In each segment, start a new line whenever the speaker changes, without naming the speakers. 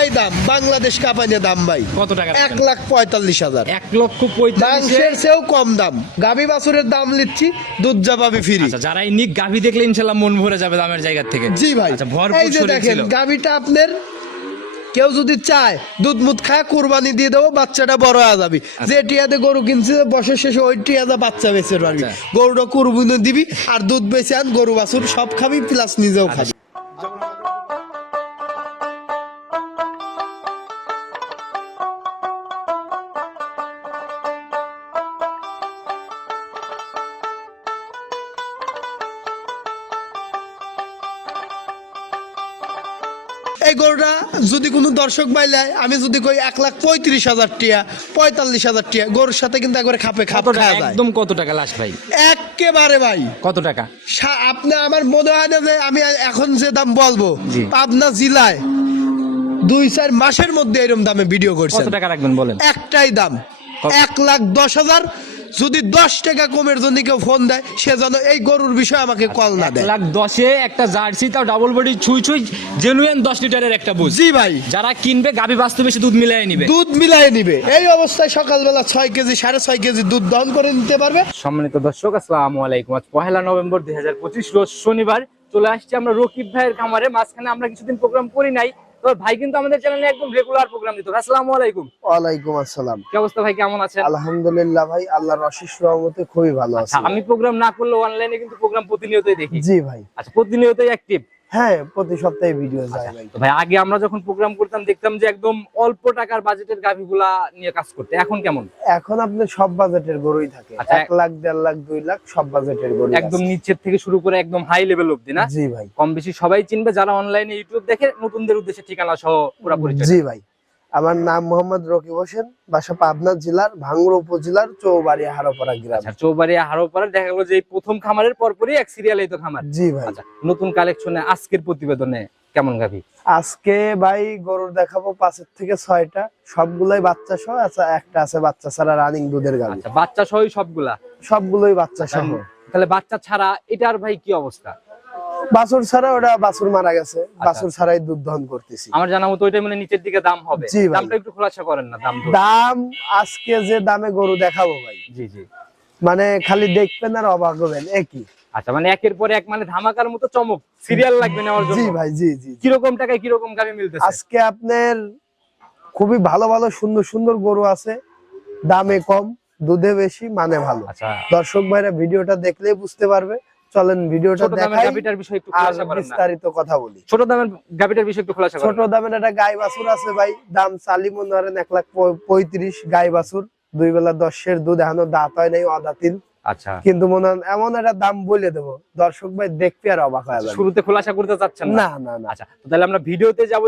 একটাই দাম। বাংলাদেশ কাপাইনে দাম ভাই।
কত টাকা
এক লাখ পঁয়তাল্লিশ হাজার।
এক লক্ষ পঁয়তাল্লিশে
মাংসের চেয়েও কম দাম। গাভী বাছুরের দাম নিচ্ছি দুধ যা পাবি ফ্রি
আচ্ছা যারা এই নিক গাভি দেখলে ইনশাল্লাহ মন ভরে যাবে দামের জায়গা থেকে।
জি ভাই।
আচ্ছা
এই যে দেখেন গাভীটা আপনার কেউ যদি চায় দুধ মুধ খায় কুরবানি দিয়ে দেবো বাচ্চাটা বড় হয়ে যাবি। যে টিয়াতে গরু কিনছে বছর শেষে ওই টিয়াতে বাচ্চা বেচে পারবি
আচ্ছা।
গরুটা কুরবানি দিবি আর দুধ বেচে আন গরু বাছুর সব খাবি প্লাস নিজেও
আচ্ছা।
খাবি। যদি কোনো দর্শক বাইলে আমি যদি কই এক লাখ পঁয়ত্রিশ হাজার টিয়া পঁয়তাল্লিশ হাজার টিয়া গরুর সাথে কিন্তু একবারে খাপে খাপ খাওয়া যায়।
একদম কত টাকা লাস্ট ভাই?
একেবারে ভাই।
কত টাকা?
আপনি আমার মনে হয় না যে আমি এখন যে দাম বলব। পাবনা জেলায় দুই চার মাসের মধ্যে এরকম দামে ভিডিও
কত টাকা রাখবেন বলেন?
একটাই দাম। এক লাখ দশ হাজার যদি দশ টাকা কমের জন্য কেউ ফোন দেয় সে যেন এই গরুর বিষয়ে আমাকে কল না দেয়।
লাখ দশে একটা জার্সি তাও ডাবল বডি ছুঁই ছুঁই জেনুইন দশ লিটারের একটা বুঝ।
জি ভাই।
যারা কিনবে গাভি বাস্তবে বেশি দুধ মিলাই নিবে।
দুধ মিলাই নিবে। এই অবস্থায় সকালবেলা ছয় কেজি সাড়ে ছয় কেজি দুধ দহন করে নিতে পারবে।
সম্মানিত দর্শক আসসালামু আলাইকুম। আজ পহেলা নভেম্বর দুই রোজ শনিবার চলে আসছি আমরা রকিব ভাইয়ের খামারে। মাঝখানে আমরা কিছুদিন প্রোগ্রাম করি নাই তো ভাই কিন্তু আমাদের চ্যানেলে একদম রেগুলার প্রোগ্রাম দিত। আসসালামু আলাইকুম।
ওয়ালাইকুম আসসালাম।
কি অবস্থা ভাই? কেমন আছেন?
আলহামদুলিল্লাহ ভাই আল্লাহর অশেষ রহমতে খুবই ভালো
আচ্ছা আমি প্রোগ্রাম না করলে অনলাইনে কিন্তু প্রোগ্রাম প্রতিনিয়তই দেখি।
জি ভাই।
আচ্ছা প্রতিনিয়তই অ্যাক্টিভ
হ্যাঁ প্রতি সপ্তাহে ভিডিও যায়। ভাই
তো ভাই আগে আমরা যখন প্রোগ্রাম করতাম দেখতাম যে একদম অল্প টাকার বাজেটের গাভিগুলা নিয়ে কাজ করতে। এখন কেমন?
এখন আপনি সব বাজেটের গরুই থাকে।
আচ্ছা,
এক লাখ দেড় লাখ দুই লাখ সব বাজেটের গরু
একদম নিচের থেকে শুরু করে একদম হাই লেভেল অব্দি না?
জি ভাই।
কম বেশি সবাই চিনবে যারা অনলাইনে ইউটিউব দেখে নতুনদের উদ্দেশ্যে ঠিকানা সহ পুরো পরিচয়
জি ভাই। আমার নাম মোহাম্মদ রকিব হোসেন বাসা পাবনা জেলার ভাঙ্গুড়া উপজেলার চৌবাড়িয়া হারোপাড়া গ্রাম।
আচ্ছা চৌবাড়িয়া হারোপাড়া দেখা গেলো যে প্রথম খামারের পরপরই এক সিরিয়াল তো খামার।
জি ভাই।
আচ্ছা নতুন কালেকশনে আজকের প্রতিবেদনে কেমন গাভি?
আজকে ভাই গরুর দেখাবো পাঁচের থেকে ছয়টা সবগুলোই বাচ্চা সহ আচ্ছা একটা আছে বাচ্চা ছাড়া রানিং দুধের গাড়ি
আচ্ছা বাচ্চা সহই সবগুলা?
সবগুলোই বাচ্চা সহ।
তাহলে বাচ্চা ছাড়া এটার ভাই কি অবস্থা?
বাছুর ছাড়া ওটা বাছুর মারা গেছে।
আচ্ছা।
বাছুর ছাড়াই দুধ দহন করতেছি।
আমার জানা মতো ওইটা মানে নিচের দিকে দাম হবে।
জি
দামটা একটু খোলাসা করেন না দাম
দাম আজকে যে দামে গরু দেখাবো ভাই।
জি জি।
মানে খালি দেখবেন আর অবাক হবেন একই।
আচ্ছা মানে একের পর এক মানে ধামাকার মতো চমক সিরিয়াল লাগবে নেওয়ার
জি
জন্য
ভাই জি জি জি।
কীরকম টাকায় কীরকম গাভি মিলতেছে?
আজকে আপনার খুবই ভালো ভালো সুন্দর সুন্দর গরু আছে। দামে কম দুধে বেশি মানে ভালো।
আচ্ছা।
দর্শক ভাইরা ভিডিওটা দেখলেই বুঝতে পারবে। চলেন ভিডিওটা দেখাই
গাবিটার বিষয় একটু খোলাসা করেন
বিস্তারিত কথা বলি।
ছোট দামের গাবিটার বিষয় একটু খোলাসা
ছোট দামের একটা গাই বাছুর আছে ভাই দাম চালি মনে ধরেন এক লাখ প- পঁয়ত্রিশ গাই বাছুর দুই বেলা দশের দুধ এখনও দাঁত হয় নাই অদাতিল
আচ্ছা।
কিন্তু মনে এমন একটা দাম বলে দেবো দর্শক ভাই দেখতে আর অবাক হয়ে যাবে।
শুরুতে খোলাসা করতে চাচ্ছেন না?
না না
আচ্ছা তাহলে আমরা ভিডিওতে যাব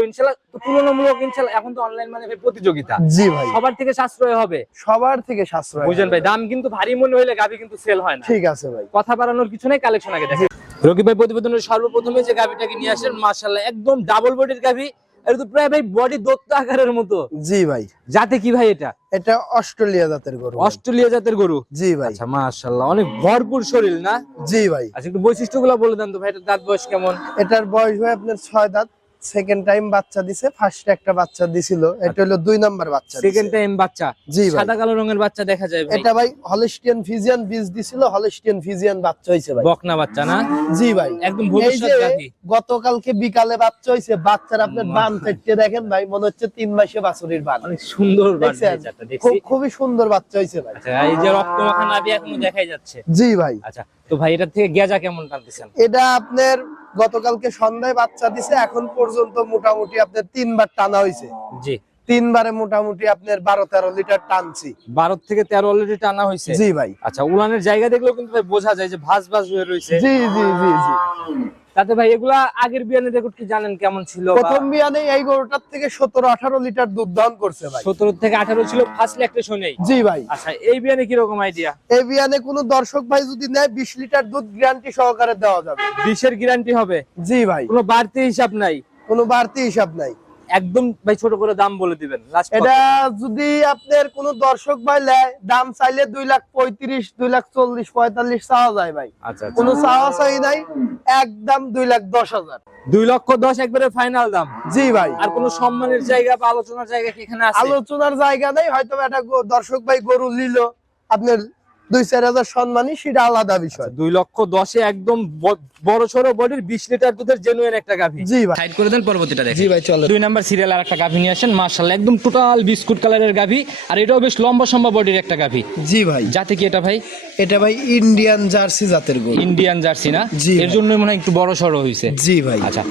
তো তুলনামূলক এখন তো অনলাইন মানে প্রতিযোগিতা।
জি ভাই।
সবার থেকে সাশ্রয় হবে।
সবার থেকে সাশ্রয়
বুঝলেন ভাই দাম কিন্তু ভারী মনে হইলে গাভি কিন্তু সেল হয় না।
ঠিক আছে ভাই।
কথা বাড়ানোর কিছু নেই কালেকশন আগে দেখেন। রকি ভাই প্রতিবেদনের সর্বপ্রথমে যে গাভিটাকে নিয়ে আসেন মাশাআল্লাহ একদম ডাবল বডির গাভি। এটা তো প্রায় ভাই বডি দত্ত আকারের মতো।
জি ভাই।
জাতে কি ভাই এটা?
এটা অস্ট্রেলিয়া জাতের গরু।
অস্ট্রেলিয়া জাতের গরু?
জি ভাই।
আচ্ছা মাশাআল্লাহ অনেক ভরপুর শরীর না?
জি ভাই।
আচ্ছা একটু বৈশিষ্ট্যগুলো বলে দেন তো ভাই এটার দাঁত বয়স কেমন?
এটার বয়স ভাই আপনার ছয় দাঁত। সেকেন্ড টাইম বাচ্চা দিছে ফার্স্ট একটা বাচ্চা দিছিল। এটা হলো দুই নাম্বার বাচ্চা।
সেকেন্ড টাইম বাচ্চা।
জি
সাদা কালো রঙের বাচ্চা দেখা যায়
এটা ভাই হলিস্টিয়ান ফিজিয়ান বীজ দিছিল হলিস্টিয়ান ফিজিয়ান বাচ্চা হইছে ভাই।
বকনা বাচ্চা না?
জি ভাই।
একদম ভবিষ্যৎ জাতি।
গতকালকে বিকালে বাচ্চা হইছে বাচ্চার আপনার বান ফেটে দেখেন ভাই মনে হচ্ছে তিন মাসে বাছুরির বান।
অনেক সুন্দর দেখছি।
খুবই সুন্দর বাচ্চা হইছে ভাই।
আচ্ছা এই যে রক্ত মাখা নাভি এখনও দেখাই যাচ্ছে।
জি ভাই।
আচ্ছা তো ভাই এটার থেকে গেজা কেমন টানতেছেন?
এটা আপনার গতকালকে সন্ধ্যায় বাচ্চা দিছে এখন পর্যন্ত মোটামুটি আপনার তিনবার টানা হয়েছে
জি।
তিনবারে মোটামুটি আপনার বারো তেরো লিটার টানছি।
বারো থেকে তেরো লিটার টানা হয়েছে
জি ভাই।
আচ্ছা উলানের জায়গা দেখলেও কিন্তু ভাই বোঝা যায় যে ভাস ভাস হয়ে রয়েছে
জি জি জি জি।
তাতে ভাই এগুলা আগের বিয়ানের রেকর্ড কি জানেন কেমন ছিল
প্রথম বিয়ানে এই গরুটার থেকে সতেরো আঠারো লিটার দুধ দান করছে ভাই।
সতেরো থেকে আঠারো ছিল ফার্স্ট লেকটে শুনেই
জি ভাই।
আচ্ছা এই বিয়ানে কীরকম আইডিয়া
এই বিয়ানে কোনো দর্শক ভাই যদি নেয় বিশ লিটার দুধ গ্যারান্টি সহকারে দেওয়া যাবে।
বিশের গ্যারান্টি হবে?
জি ভাই।
কোনো বাড়তি হিসাব নাই?
কোনো বাড়তি হিসাব নাই।
একদম ভাই ছোট করে দাম বলে দিবেন
এটা যদি আপনার কোন দর্শক ভাই দাম চাইলে দুই লাখ পঁয়ত্রিশ দুই লাখ চল্লিশ পঁয়তাল্লিশ চাওয়া যায় ভাই।
আচ্ছা আচ্ছা।
চাওয়া চাই নাই একদম দুই লাখ দশ হাজার।
দুই লক্ষ দশ একবারে ফাইনাল দাম।
জি ভাই।
আর কোন সম্মানের জায়গা বা আলোচনার জায়গা কি এখানে
আলোচনার জায়গা নেই হয়তো একটা দর্শক ভাই গরু নিল আপনার দুই চার হাজার সম্মানী সেটা আলাদা বিষয়।
দুই লক্ষ দশে একদম বড় সড়ো বডির বিশ লিটার দুধের জেনুইন একটা গাভী।
জি ভাই।
সাইড করে দেন পরবর্তীটা দেখেন।
জি ভাই চলো।
দুই নাম্বার সিরিয়াল আর একটা গাভী নিয়ে আসেন মার্শাল্লাহ একদম টোটাল বিস্কুট কালারের গাভী আর এটাও বেশ লম্বা সম্বা বডির একটা গাভী।
জি ভাই।
জাতি কি এটা ভাই?
এটা ভাই ইন্ডিয়ান জার্সি জাতের গরু।
ইন্ডিয়ান জার্সি না?
জি
এর জন্য মনে হয় একটু বড় সড়ো হয়েছে
জি ভাই।
আচ্ছা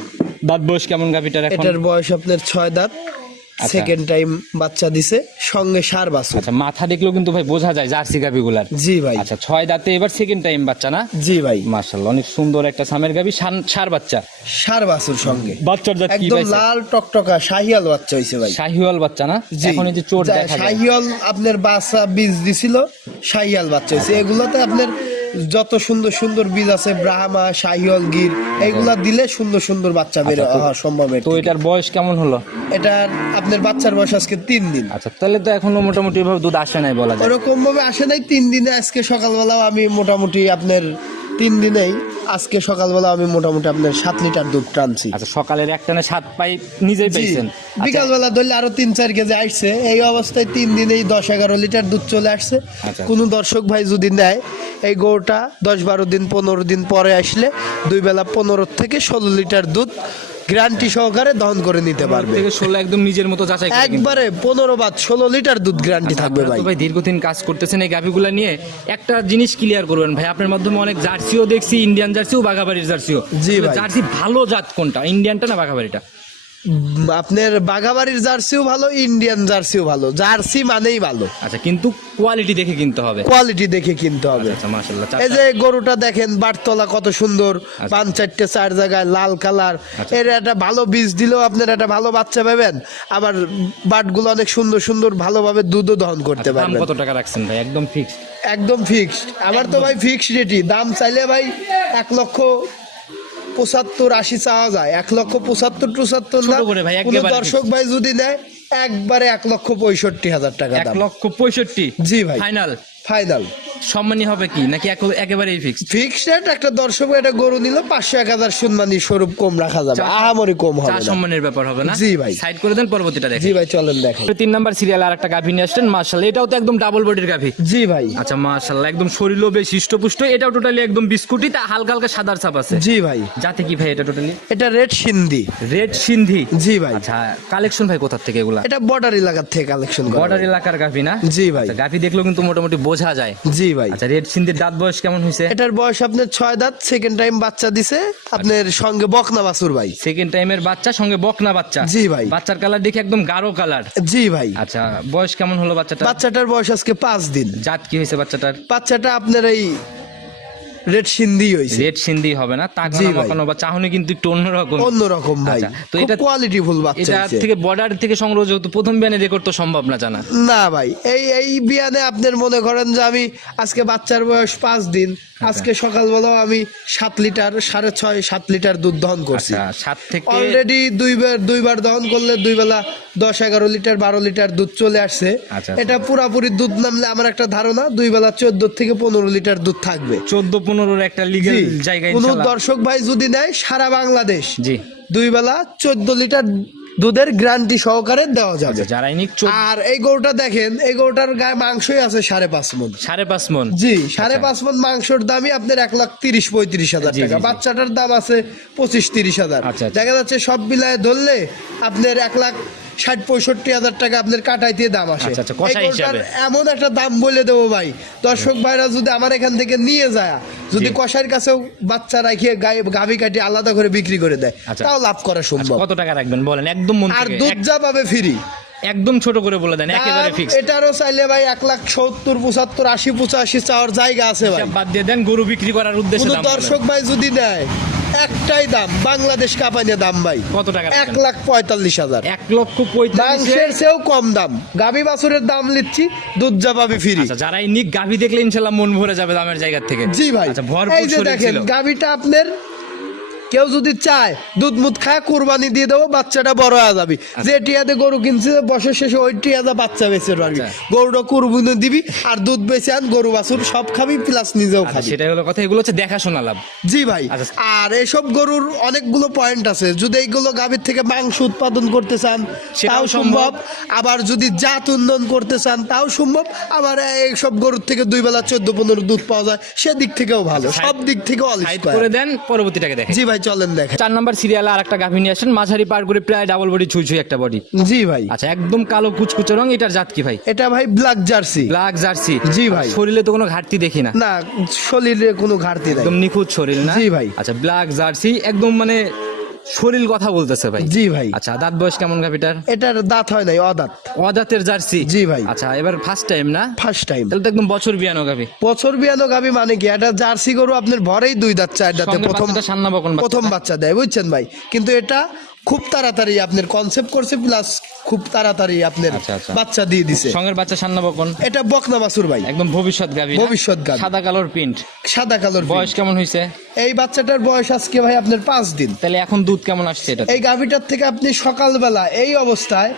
দাঁত বয়স কেমন গাভীটার এখন?
এটার বয়স আপনার ছয় দাঁত।
আচ্ছা।
সেকেন্ড টাইম বাচ্চা দিছে সঙ্গে সার বাছুর।
আচ্ছা মাথা দেখলেও কিন্তু ভাই বোঝা যায় জার্সি গাভীগুলার।
জি ভাই।
আচ্ছা ছয় দাঁতে এবার সেকেন্ড টাইম বাচ্চা না?
জি ভাই।
মার্শাল্লাহ অনেক সুন্দর একটা সামের গাভী সান- সার বাচ্চা।
সার বাছুর সঙ্গে।
বাচ্চার জাত কি
একদম লাল টকটকা শাহিয়াল বাচ্চা হয়েছে ভাই।
শাহিওয়াল বাচ্চা না? এখন এই যে
যা-
দেখা যায়।
শাহিয়াল আপনার বাচ্চা বীজ দিছিল শাহিয়াল বাচ্চা হয়েছে এগুলোতে আপনার যত সুন্দর সুন্দর বীজ আছে ব্রাহ্মা শাহিওল গির এগুলা দিলে সুন্দর সুন্দর বাচ্চা বের
আচ্ছা,
হওয়া সম্ভব
তো এটার বয়স কেমন হলো?
এটা আপনার বাচ্চার বয়স আজকে তিন দিন।
আচ্ছা তাহলে তো এখনও মোটামুটি ভাবে দুধ আসে নাই বলা যায়।
ওরকম ভাবে আসে নাই তিন দিনে আজকে সকালবেলাও আমি মোটামুটি আপনার তিন দিনেই আজকে সকালবেলা আমি মোটামুটি আপনার সাত লিটার দুধ টানছি।
আচ্ছা সকালের একটানে সাত পাই
নিজে
পেয়েছেন? আচ্ছা,
বিকালবেলা ধরলে আরও তিন চার কেজি আসছে। এই অবস্থায় তিন দিনেই দশ এগারো লিটার দুধ চলে আসছে।
কোন
কোনো দর্শক ভাই যদি নেয় এই গরুটা দশ বারো দিন পনেরো দিন পরে আসলে দুই বেলা পনেরো থেকে ষোলো লিটার দুধ গ্যারান্টি সহকারে দহন করে নিতে পারবে।
থেকে ষোলো একদম নিজের মতো যাচাই করে কিন্তু।
একবারে পনেরো বাদ ষোলো লিটার দুধ গ্যারান্টি থাকবে ভাই।
তো ভাই দীর্ঘদিন কাজ করতেছেন এই গাভিগুলো নিয়ে একটা জিনিস ক্লিয়ার করবেন ভাই। আপনার মাধ্যমে অনেক জার্সিও দেখছি ইন্ডিয়ান জার্সিও বাঘাবাড়ির জার্সিও।
জি ভাই।
জার্সি ভালো জাত কোনটা? ইন্ডিয়ানটা না বাঘাবাড়িটা?
আপনার বাঘাবাড়ির জার্সিও ভালো ইন্ডিয়ান জার্সিও ভালো। জার্সি মানেই ভালো।
আচ্ছা কিন্তু কোয়ালিটি দেখে কিনতে হবে।
কোয়ালিটি দেখে কিনতে হবে।
আচ্ছা মাশাআল্লাহ
এই যে গরুটা দেখেন বাটতলা কত সুন্দর পাঁচ চারটে চার জায়গায় লাল কালার।
আচ্ছা।
এর একটা ভালো বীজ দিলেও আপনার একটা ভালো বাচ্চা পাবেন। আবার বাটগুলো অনেক সুন্দর সুন্দর ভালোভাবে দুধও দহন করতে পারবেন।
কত টাকা রাখছেন ভাই? একদম ফিক্স
একদম ফিক্সড আমার তো ভাই ফিক্সড রেটই দাম চাইলে ভাই এক লক্ষ পঁচাত্তর আশি চাওয়া যায় এক লক্ষ পঁচাত্তর টুচাত্তর
একেবারে
দর্শক ভাই যদি দেয় একবারে এক লক্ষ পঁয়ষট্টি হাজার টাকা
এক লক্ষ পঁয়ষট্টি?
জি ভাই।
ফাইনাল
ফাইনাল
সম্মানী হবে কি? নাকি একেবারেই ফিক্স
ফিক্সড রেট একটা দর্শক একটা গরু নিল পাঁচশো এক হাজার সম্মানী স্বরূপ কম রাখা যাবে। আহামরি কম হবে না।
সম্মানের ব্যাপার হবে না?
জি ভাই।
সাইড করে দেন পরবর্তীটা দেখেন।
জি ভাই চলেন দেখেন।
তিন নাম্বার সিরিয়াল আর একটা গাভী নিয়ে আসছেন মার্শাল এটাও তো একদম ডাবল বডির গাভী।
জি ভাই।
আচ্ছা মার্শাল্লাহ একদম শরীরও বেশ হৃষ্টপুষ্ট এটাও টোটালি একদম বিস্কুটি তা হালকা হালকা সাদার ছাপ আছে।
জি ভাই।
জাতি কি ভাই এটা টোটালি
এটা রেড সিন্ধি।
রেড সিন্ধি?
জি ভাই।
আচ্ছা কালেকশন ভাই কোথা থেকে এগুলা?
এটা বর্ডার এলাকার থেকে কালেকশন
বর্ডার এলাকার গাভী না?
জি ভাই।
আচ্ছা গাভী দেখলেও কিন্তু মোটামুটি বোঝা যায়।
জি ভাই।
আচ্ছা রেড সিন্ধির দাঁত বয়স কেমন হয়েছে
এটার বয়স আপনার ছয় দাঁত সেকেন্ড টাইম বাচ্চা দিছে আপনার সঙ্গে বকনা বাছুর ভাই।
সেকেন্ড টাইমের বাচ্চা সঙ্গে বকনা বাচ্চা?
জি ভাই।
বাচ্চার কালার দেখে একদম গাঢ় কালার
জি ভাই।
আচ্ছা বয়স কেমন হলো বাচ্চাটা
বাচ্চাটার বয়স আজকে পাঁচ দিন।
জাত কি হয়েছে বাচ্চাটার?
বাচ্চাটা আপনার এই রেড সিন্ধি হয়েছে
রেড সিন্ধি হবে না
ভাই।
বাঁকানো বা চাহনি কিন্তু একটু অন্যরকম।
অন্যরকম ভাই।
আচ্ছা, তো এটা-
কোয়ালিটি ফুল বাচ্চা
এটা থেকে বর্ডার থেকে সংগ্রহ যেহেতু প্রথম বিয়ানে রেকর্ড তো সম্ভব না জানা।
না ভাই এই এই বিয়ানে আপনার মনে করেন যে আমি আজকে বাচ্চার বয়স পাঁচ দিন
আচ্ছা।
আজকে সকালবেলাও আমি সাত লিটার সাড়ে ছয় সাত লিটার দুধ দহন করছি।
আচ্ছা সাত থেকে
অলরেডি দুইবার দুইবার দহন করলে দুই বেলা দশ এগারো লিটার বারো লিটার দুধ চলে আসছে। এটা পুরাপুরি দুধ নামলে আমার একটা ধারণা দুই বেলা চোদ্দ থেকে পনেরো লিটার দুধ থাকবে।
চোদ্দ পনেরোর একটা লিগেল জায়গায়
কোনো দর্শক ভাই যদি নেয় সারা বাংলাদেশ
জি।
দুই বেলা চোদ্দ লিটার দুধের গ্যারান্টি সহকারে দেওয়া যাবে।
আচ্ছা
আর এই গরুটা দেখেন এই গরুটার গায়ে মাংসই আছে সাড়ে পাঁচ মন।
সাড়ে পাঁচ মন?
জি সাড়ে পাঁচ মন মাংসর দামই আপনার এক লাখ তিরিশ পঁয়ত্রিশ হাজার টাকা। বাচ্চাটার দাম আছে পঁচিশ তিরিশ হাজার।
আচ্ছা, আচ্ছা।
দেখা যাচ্ছে সব বিলায় ধরলে আপনার এক লাখ ষাট পঁয়ষট্টি হাজার টাকা আপনার কাটাইতে দাম আসে
আচ্ছা, আচ্ছা।
এমন একটা দাম বলে দেবো ভাই দর্শক ভাইরা যদি আমার এখান থেকে নিয়ে যায় যদি
জি।
কষাইয়ের কাছেও বাচ্চা রাখিয়ে গাভি কাটি আলাদা করে বিক্রি করে দেয়
আচ্ছা।
তাও লাভ করা সম্ভব
কত টাকা রাখবেন বলেন একদম মন
আর দুধ যা পাবে ফ্রি
একদম ছোট করে বলে দেন একেবারে ফিক্স
এটারও চাইলে ভাই এক লাখ সত্তর পঁচাত্তর আশি পঁচাশি চাওয়ার জায়গা আছে ভাই
বাদ দিয়ে দেন গরু বিক্রি করার উদ্দেশ্যে।
দর্শক ভাই যদি নেয় একটাই দাম বাংলাদেশ কাপাইনে দাম ভাই।
কত টাকা
এক লাখ পঁয়তাল্লিশ হাজার।
এক লক্ষ
মাংসের চেয়েও কম দাম। গাভী বাছুরের দাম নিচ্ছি দুধ যা পাবে ফ্রি
যারা যারাই নিক গাভি দেখলে ইনশাল্লাহ মন ভরে যাবে দামের জায়গা থেকে।
জি ভাই।
আচ্ছা ভরপুর
এই যে দেখেন। গাভীটা আপনার কেউ যদি চায় দুধ মুধ খায় কুরবানি দিয়ে দেবো বাচ্চাটা বড় হয়ে যাবি। যে টিয়াতে গরু কিনছে বছর শেষে ওই টিয়াতে বাচ্চা বেঁচে পারবি
আচ্ছা।
গরুটা কুরবানি দিবি আর দুধ বেঁচে আন গরু বাছুর সব খাবি প্লাস নিজেও
আচ্ছা,
খাবি।
সেটাই হলো কথা এগুলো হচ্ছে দেখাশোনা লাভ।
জি ভাই।
আচ্ছা।
আর এসব গরুর অনেকগুলো পয়েন্ট আছে। যদি এইগুলো গাভীর থেকে মাংস উৎপাদন করতে চান
সেটাও
তাও
সম্ভব।
আবার যদি জাত উন্নয়ন করতে চান তাও সম্ভব। আবার এইসব গরুর থেকে দুই বেলা চোদ্দ পনেরো দুধ পাওয়া যায় সেদিক থেকেও ভালো।
আচ্ছা,
সব দিক থেকে।
করে দেন পরবর্তীটাকে দেখেন।
জি ভাই চলেন দেখেন।
চার নম্বর সিরিয়ালে আর একটা গাভী নিয়ে আসেন মাঝারি পার করে প্রায় ডাবল বডি ছুঁই ছুঁই একটা বডি
জি ভাই।
আচ্ছা একদম কালো কুচকুচে রং এটার জাত কি ভাই?
এটা ভাই ব্ল্যাক জার্সি
ব্ল্যাক জার্সি
জি ভাই।
শরীরে তো কোনো ঘাটতি দেখি না।
না শরীরে কোনো ঘাটতি নাই।
একদম নিখুঁত শরীর না?
জি ভাই।
আচ্ছা ব্ল্যাক জার্সি একদম মানে শরীর কথা বলতেছে ভাই।
জি ভাই।
আচ্ছা দাঁত বয়স কেমন গাভিটার?
এটার দাঁত হয় নাই অদাঁত।
অদাঁতের জার্সি?
জি ভাই।
আচ্ছা এবার ফার্স্ট টাইম না?
ফার্স্ট টাইম
তাহলে তো একদম বছর বিয়ানো গাভি।
বছর বিয়ানো গাবি মানে কি? এটা জার্সি গরু আপনার ভরেই দুই দাঁত চার দাঁতে প্রথম প্রথম বাচ্চা দেয় বুঝছেন ভাই? কিন্তু এটা খুব তাড়াতাড়ি আপনার কনসেপ্ট করছে প্লাস খুব তাড়াতাড়ি আপনার
আচ্ছা, আচ্ছা।
বাচ্চা দিয়ে দিছে।
সঙ্গের বাচ্চা সান্না বকন।
এটা বকনা বাসুর ভাই।
একদম ভবিষ্যৎ না?
ভবিষ্যৎ গাভী।
সাদা কালোর প্রিন্ট
সাদা কালোর
বয়স কেমন হয়েছে
এই বাচ্চাটার বয়স আজকে ভাই আপনার পাঁচ দিন।
তাহলে এখন দুধ কেমন আসছে এটা
এই গাভিটার থেকে আপনি সকালবেলা এই অবস্থায়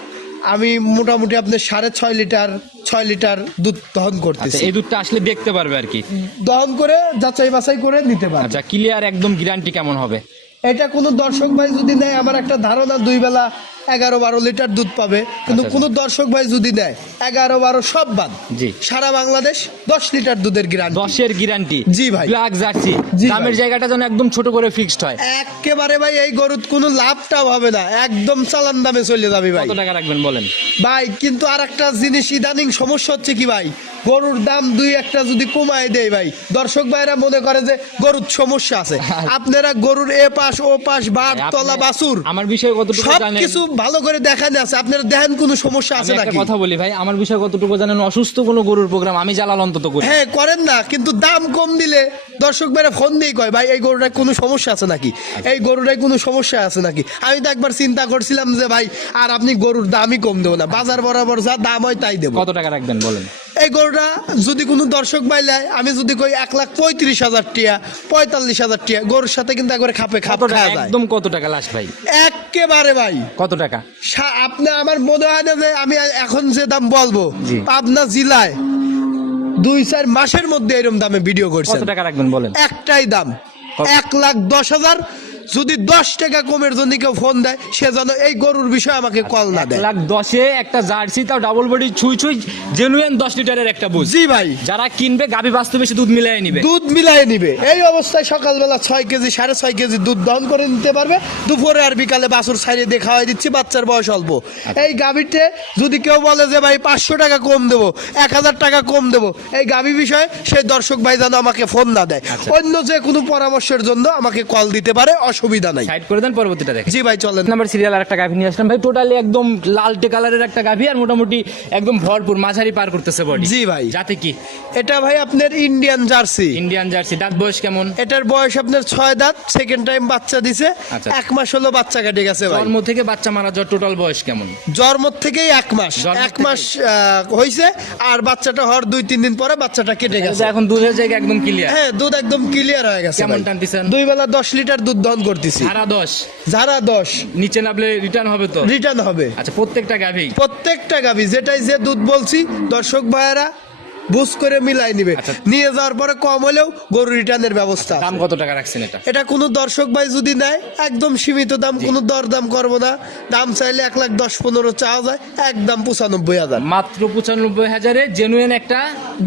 আমি মোটামুটি আপনার সাড়ে ছয় লিটার ছয় লিটার দুধ দহন
আচ্ছা
করতেছি।
এই দুধটা আসলে দেখতে পারবে আর কি।
দহন করে যাচাই বাছাই করে নিতে পারবে।
আচ্ছা ক্লিয়ার একদম গ্যারান্টি কেমন হবে?
এটা কোনো দর্শক ভাই যদি নেয় আমার একটা ধারণা দুই বেলা এগারো বারো লিটার দুধ পাবে। কিন্তু
আচ্ছা,
কোনো দর্শক ভাই যদি নেয় এগারো বারো সব বাদ।
জি।
সারা বাংলাদেশ দশ লিটার দুধের গ্রান্ট
দশের গ্যারান্টি
জি ভাই।
ব্ল্যাক জার্সি দামের জায়গাটা যেন একদম ছোট করে ফিক্সড হয়।
একেবারে ভাই এই গরুর কোনো লাভটাও হবে না। একদম চালান দামে চলে যাবে ভাই।
কত টাকা রাখবেন বলেন?
ভাই কিন্তু আর একটা জিনিস ইদানিং সমস্যা হচ্ছে কি ভাই? গরুর দাম দুই একটা যদি কমায় দেয় ভাই দর্শক ভাইরা মনে করে যে গরুর সমস্যা আছে। আপনারা গরুর এ পাশ ও পাশ বার তলা বাসুর
আমার বিষয়ে কতটুকু জানেন?
কিছু ভালো করে দেখানো আছে। আপনারা দেখেন কোনো সমস্যা আছে নাকি?
কথা বলি ভাই আমার বিষয়ে কতটুকু জানেন? অসুস্থ কোনো গরুর প্রোগ্রাম আমি জ্বালাল অন্তত করি।
হ্যাঁ করেন না কিন্তু দাম কম দিলে দর্শক ভাইরা ফোন দিয়ে কয় ভাই এই গরুটার কোনো সমস্যা আছে নাকি? এই গরুটায় কোনো সমস্যা আছে নাকি? আমি তো একবার চিন্তা করছিলাম যে ভাই আর আপনি গরুর দামই কম দেবো না। বাজার বরাবর যা দাম হয় তাই দেবো।
কত টাকা রাখবেন বলেন?
এই গরুটা যদি কোনো দর্শক ভাই নেয় আমি যদি কই এক লাখ পঁয়ত্রিশ হাজার টিয়া পঁয়তাল্লিশ হাজার টিয়া গরুর সাথে কিন্তু একবারে খাপে খাপ খাওয়া যায়।
একদম কত টাকা লাস্ট ভাই?
একেবারে ভাই।
কত টাকা?
আপনি আমার মনে হয় না যে আমি এখন যে দাম বলব। পাবনা জেলায় দুই চার মাসের মধ্যে এরকম দামে ভিডিও
কত
করছেন
টাকা রাখবেন বলেন?
একটাই দাম। এক লাখ দশ হাজার যদি দশ টাকা কমের জন্য কেউ ফোন দেয় সে যেন এই গরুর বিষয়ে আমাকে কল না দেয়।
লাখ দশে একটা জার্সি তাও ডাবল বডি ছুঁই ছুঁই জেনুইন দশ লিটারের একটা বুঝ।
জি ভাই।
যারা কিনবে গাভী বাস্তবে সে দুধ মিলাই নিবে।
দুধ মিলাই নিবে। এই অবস্থায় সকালবেলা ছয় কেজি সাড়ে ছয় কেজি দুধ দহন করে নিতে পারবে। দুপুরে আর বিকালে বাছুর ছাড়িয়ে দেখা খাওয়াই দিচ্ছি বাচ্চার বয়স অল্প। এই গাভীতে যদি কেউ বলে যে ভাই পাঁচশো টাকা কম দেবো এক হাজার টাকা কম দেবো এই গাভী বিষয়ে সেই দর্শক ভাই যেন আমাকে ফোন না দেয়। অন্য যে কোনো পরামর্শের জন্য আমাকে কল দিতে পারে। অসুবিধা নাই।
সাইড করে দেন পরবর্তীটা দেখেন।
জি ভাই চলেন।
নাম্বার সিরিয়াল আর একটা গাভী নিয়ে আসলাম। ভাই টোটালি একদম লালটে কালারের একটা গাভী আর মোটামুটি একদম ভরপুর মাঝারি পার করতেছে বডি
জি ভাই।
যাতে কি?
এটা ভাই আপনার ইন্ডিয়ান জার্সি
ইন্ডিয়ান জার্সি দাঁত বয়স কেমন?
এটার বয়স আপনার ছয় দাঁত সেকেন্ড টাইম বাচ্চা দিছে।
আচ্ছা।
এক মাস হলো বাচ্চা কেটে গেছে ভাই।
জন্ম থেকে বাচ্চা মারা যাওয়ার টোটাল বয়স কেমন?
জন্ম থেকেই এক মাস। এক মাস হয়েছে আর বাচ্চাটা হওয়ার দুই তিন দিন পরে বাচ্চাটা কেটে গেছে।
এখন দুধের জায়গা একদম ক্লিয়ার
হ্যাঁ দুধ একদম ক্লিয়ার হয়ে গেছে
কেমন। টানতেছেন?
দুই বেলা দশ লিটার দুধ দহন করতেছি।
সারা দশ।
যারা দশ।
নিচে নামলে রিটার্ন হবে তো?
রিটার্ন হবে।
আচ্ছা প্রত্যেকটা গাভী?
প্রত্যেকটা গাভি যেটাই যে দুধ বলছি দর্শক ভাইয়েরা বুঝ করে মিলাই নিবে।
আচ্ছা।
নিয়ে যাওয়ার পরে কম হলেও গরু রিটার্নের ব্যবস্থা
দাম কত টাকা রাখছেন এটা?
এটা কোনো দর্শক ভাই যদি নেয় একদম সীমিত দাম কোনো দর দাম করব না। দাম চাইলে এক লাখ দশ পনেরো চাওয়া যায় একদম পঁচানব্বই হাজার।
মাত্র পঁচানব্বই হাজারে জেনুইন একটা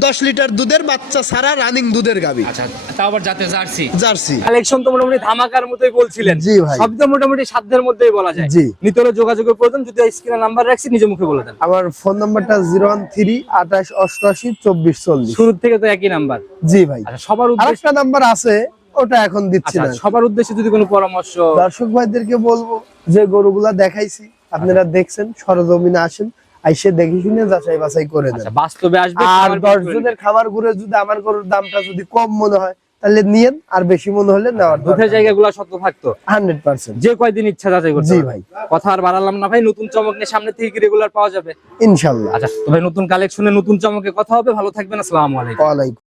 দশ লিটার দুধের বাচ্চা ছাড়া রানিং দুধের গাবি।
আচ্ছা তাও আবার যাতে জার্সি।
জার্সি।
কালেকশন তো মোটামুটি ধামাকার মতোই বলছিলেন।
জি ভাই।
সব তো মোটামুটি সাধ্যের মধ্যেই বলা যায়।
জি।
নিতে হলে যোগাযোগের প্রয়োজন যদি স্ক্রিনে নাম্বার রাখছি নিজে মুখে বলে দেন।
আমার ফোন নাম্বারটা জিরো ওয়ান থ্রি আঠাশ অষ্টআশি চব্বিশ চল্লিশ।
শুরু থেকে তো একই নাম্বার
জি ভাই।
আচ্ছা সবার
একটা নাম্বার আছে ওটা এখন দিচ্ছি
আচ্ছা
না।
সবার উদ্দেশ্যে যদি কোনো পরামর্শ
দর্শক ভাইদেরকে বলব যে গরুগুলা দেখাইছি আপনারা দেখছেন সরজমিনে আসেন আইসে দেখে শুনে যাচাই বাছাই করে দেন
আচ্ছা বাস্তবে আসবে
আর
দশজনের
দশ জনের খাবার ঘুরে যদি আমার গরুর দামটা যদি কম মনে হয় তাহলে নিয়েন আর বেশি মনে হলে নেওয়ার
দুধের জায়গাগুলো শত থাকতো?
Hundred percent.
যে কয়দিন ইচ্ছা যাচাই করছি
জি ভাই।
কথা আর বাড়ালাম না ভাই নতুন চমক নিয়ে সামনে থেকে রেগুলার পাওয়া যাবে?
ইনশাল্লাহ।
আচ্ছা তো ভাই নতুন কালেকশনে নতুন চমকে কথা হবে ভালো থাকবেন আসসালামু আলাইকুম।